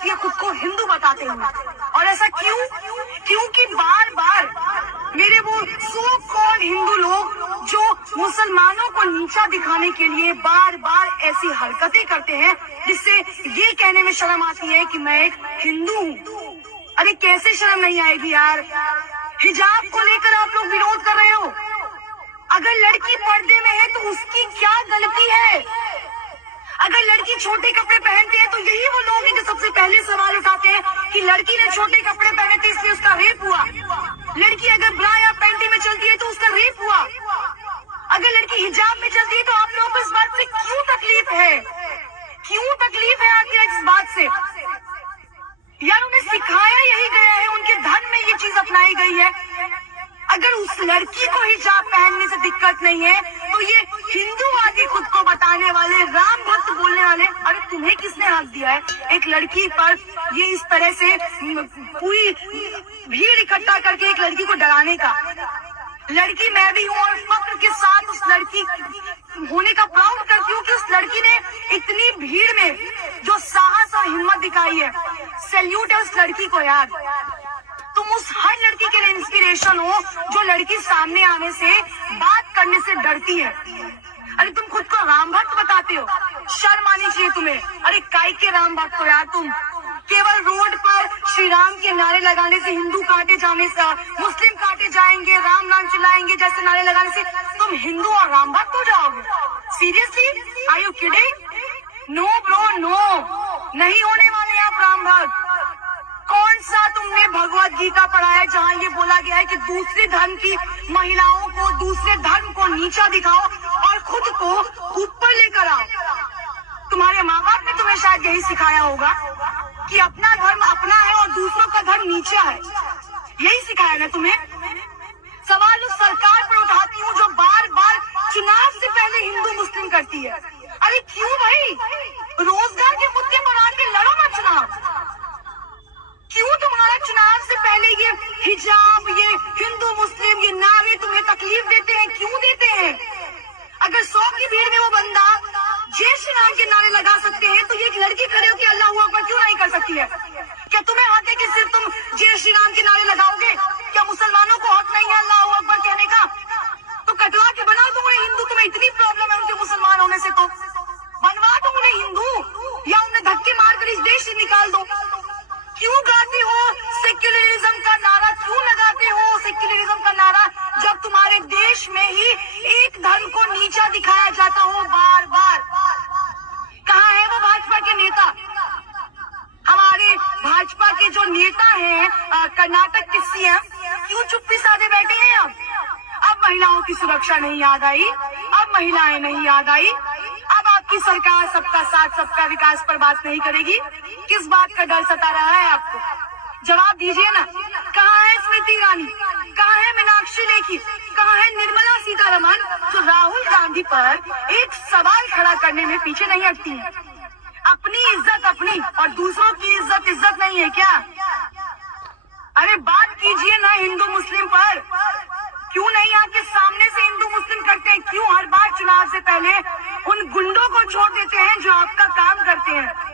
आती है खुद को हिंदू बताते हुए। और ऐसा क्यों? क्योंकि बार बार मेरे वो सो कॉल्ड हिंदू लोग जो मुसलमानों को नीचा दिखाने के लिए बार बार ऐसी हरकतें करते हैं जिससे ये कहने में शर्म आती है कि मैं एक हिंदू हूँ। अरे कैसे शर्म नहीं आएगी यार? हिजाब को लेकर आप लोग विरोध कर रहे हो। अगर लड़की पर्दे में है तो उसकी क्या गलती है? अगर लड़की छोटे कपड़े पहनती है तो यही वो लोग हैं जो सबसे पहले सवाल उठाते हैं कि लड़की ने छोटे कपड़े पहने थे इसलिए उसका रेप हुआ। लड़की अगर ब्रा या पैंटी में चलती है तो उसका रेप हुआ। अगर लड़की हिजाब में चलती है तो आप लोगों को इस बात से क्यों तकलीफ है? क्यों तकलीफ है आखिर इस बात से? यार उन्हें सिखाया यही गया है, उनके धर्म में ये चीज अपनाई गई है। अगर उस लड़की को हिजाब पहनने से दिक्कत नहीं है तो ये हिंदूवादी खुद को बताने वाले, राम भक्त बोलने वाले, अरे तुम्हें किसने हक दिया है एक लड़की पर ये इस तरह से पूरी भीड़ इकट्ठा करके एक लड़की को डराने का? लड़की मैं भी हूँ और फख्र के साथ उस लड़की होने का प्राउड करती हूँ कि उस लड़की ने इतनी भीड़ में जो साहस और हिम्मत दिखाई है। सैल्यूट है उस लड़की को यार। तुम उस हर लड़की के लिए इंस्पिरेशन हो जो लड़की सामने आने से, बात करने से डरती है। अरे तुम खुद को राम भक्त बताते हो, शर्म आनी चाहिए तुम्हें। अरे काय के राम भक्त हो यार तुम? केवल रोड पर श्री राम के नारे लगाने से, हिंदू काटे जाने से, मुस्लिम काटे जाएंगे, राम नाम चिल्लाएंगे जैसे नारे लगाने से तुम हिंदू और राम भक्त हो जाओगे? Seriously? Are you kidding? No bro no, नहीं होने वाले आप राम भक्त। कौन सा तुमने भगवत गीता पढ़ा है जहाँ ये बोला गया है कि दूसरे धर्म की महिलाओं को, दूसरे धर्म को नीचा दिखाओ और खुद को ऊपर लेकर आओ? तुम्हारे माँ बाप ने तुम्हें शायद यही सिखाया होगा कि अपना धर्म अपना है और दूसरों का धर्म नीचा है। यही सिखाया ना तुम्हें? सवाल उस सरकार पर उठाती हूँ जो बार बार चुनाव से पहले हिंदू मुस्लिम करती है। अरे क्यों भाई? रोजगार के मुद्दे पर आके लड़ो ना चुनाव। क्यों तुम्हारा चुनाव से पहले ये हिजाब, ये हिंदू मुस्लिम, ये नारे तुम्हें तकलीफ देते हैं? क्यों देते हैं? अगर 100 की भीड़ में वो बंदा जय श्री राम के नारे लगा सकते हैं तो ये एक लड़की खड़े होकर अल्लाह अकबर क्यों नहीं कर सकती है? क्या तुम्हें हक है कि सिर्फ तुम जय श्री राम के नारे लगाओगे? क्या मुसलमानों को हक नहीं है अल्लाह अकबर कहने का? तो कटवा के बना दो उन्हें हिंदू। तुम्हें इतनी प्रॉब्लम है उनके मुसलमान होने से तो बनवा दो उन्हें हिंदू, या उन्हें धक्के मारकर इस देश से निकाल दो। क्यों गाते हो सेक्युलरिज्म का नारा? क्यों लगाते हो सेक्युलरिज्म का नारा जब तुम्हारे देश में ही एक धर्म को नीचा दिखाया जाता हो बार बार? कहाँ है वो भाजपा के नेता? हमारे भाजपा के जो नेता हैं कर्नाटक के सीएम, क्यों चुप्पी साधे बैठे हैं? अब महिलाओं की सुरक्षा नहीं याद आई, अब महिलाएं नहीं याद आई, अब आपकी सरकार सबका साथ सबका विकास पर बात नहीं करेगी। किस बात का डर सता रहा है आपको? जवाब दीजिए ना। कहाँ है स्मृति ईरानी? कहाँ है मीनाक्षी लेखी? कहाँ है निर्मला सीतारमण जो राहुल गांधी पर एक सवाल खड़ा करने में पीछे नहीं हटती है? अपनी इज्जत अपनी और दूसरों की इज्जत इज्जत नहीं है क्या? अरे बात कीजिए ना हिंदू मुस्लिम पर। क्यों नहीं आके सामने से हिंदू मुस्लिम करते हैं? क्यों हर बार चुनाव से पहले उन गुंडों को छोड़ देते हैं जो आपका काम करते हैं?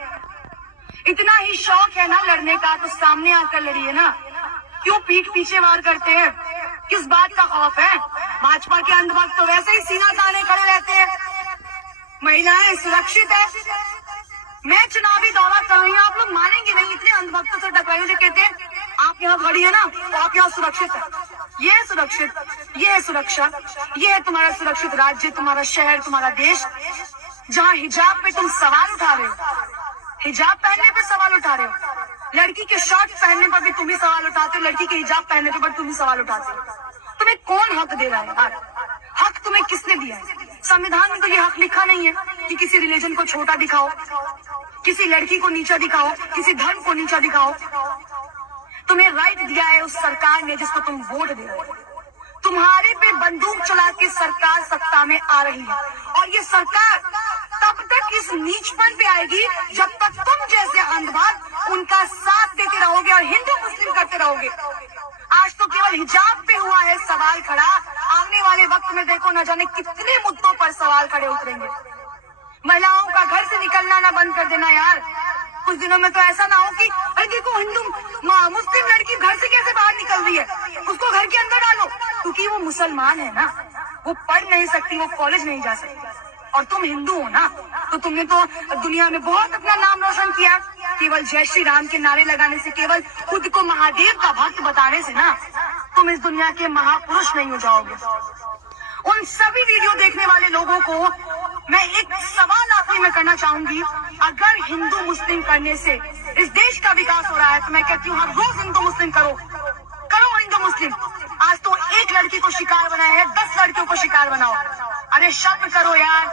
इतना ही शौक है ना लड़ने का तो सामने आकर लड़िए ना। क्यों पीठ पीछे वार करते हैं? किस बात का खौफ है? भाजपा के अंधभक्त तो वैसे ही सीना ताने खड़े रहते हैं। महिलाएं सुरक्षित है। मैं चुनावी दौरा कर रही हूँ, आप लोग मानेंगे नहीं, इतने अंधभक्तों से टकराइए जो कहते हैं आप यहाँ खड़ी है ना तो आप यहाँ सुरक्षित है। ये है सुरक्षित, ये है सुरक्षा, ये है तुम्हारा सुरक्षित राज्य, तुम्हारा शहर, तुम्हारा देश, जहाँ हिजाब पे तुम सवाल उठा रहे हो। हिजाब पहनने पे सवाल उठा रहे हो। लड़की के शर्ट पहनने पर भी तुम ही सवाल उठाते हो, लड़की के हिजाब पहनने पर तुम ही सवाल उठाते हो। तुम्हें कौन हक दे रहा है यार? हक तुम्हें किसने दिया है? संविधान में तो ये हक लिखा नहीं है कि किसी रिलीजन को छोटा दिखाओ, किसी लड़की को नीचा दिखाओ, किसी धर्म को नीचा दिखाओ। तुम्हें राइट दिया है उस सरकार ने जिसको तुम वोट दे रहे हो। तुम्हारे पे बंदूक चला के सरकार सत्ता में आ रही है और ये सरकार तब तक इस नीचपन पे आएगी जब तक तुम जैसे अंधभक्त उनका साथ देते रहोगे और हिंदू मुस्लिम करते रहोगे। आज तो केवल हिजाब पे हुआ है सवाल खड़ा, आने वाले वक्त में देखो न जाने कितने मुद्दों पर सवाल खड़े उतरेंगे। महिलाओं का घर से निकलना ना बंद कर देना यार। कुछ दिनों में तो ऐसा ना हो कि अरे देखो हिंदू मुस्लिम लड़की घर से कैसे बाहर निकल रही है, उसको घर के अंदर डालो, क्योंकि वो मुसलमान है ना, वो पढ़ नहीं सकती, वो कॉलेज नहीं जा सकती। और तुम हिंदू हो ना, तो तुमने तो दुनिया में बहुत अपना नाम रोशन किया। केवल जय श्री राम के नारे लगाने से, केवल खुद को महादेव का भक्त बताने से ना तुम इस दुनिया के महापुरुष नहीं हो जाओगे। उन सभी वीडियो देखने वाले लोगों को मैं एक सवाल आखिरी में करना चाहूंगी, अगर हिंदू मुस्लिम करने से इस देश का विकास हो रहा है तो मैं कहती हूँ हर रोज हिंदू मुस्लिम करो हिंदू मुस्लिम। आज तो एक लड़की को शिकार बनाया है, 10 लड़कियों को शिकार बनाओ। अरे शर्म करो यार,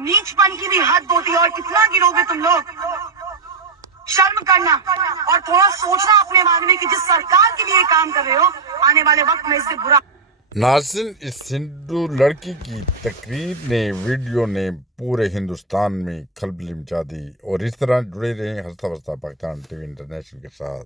नीचपन की भी हद होती है, और कितना गिरोगे तुम लोग। शर्म करना और थोड़ा सोचना अपने बारे में कि जिस सरकार के लिए काम कर रहे हो, आने वाले वक्त में इससे बुरा। नाज़रीन, इस हिंदू लड़की की तकरीर ने, वीडियो ने पूरे हिंदुस्तान में खलबली मचा दी। और इस तरह जुड़े रहें हंसता बसता पाकिस्तान टीवी इंटरनेशनल के साथ।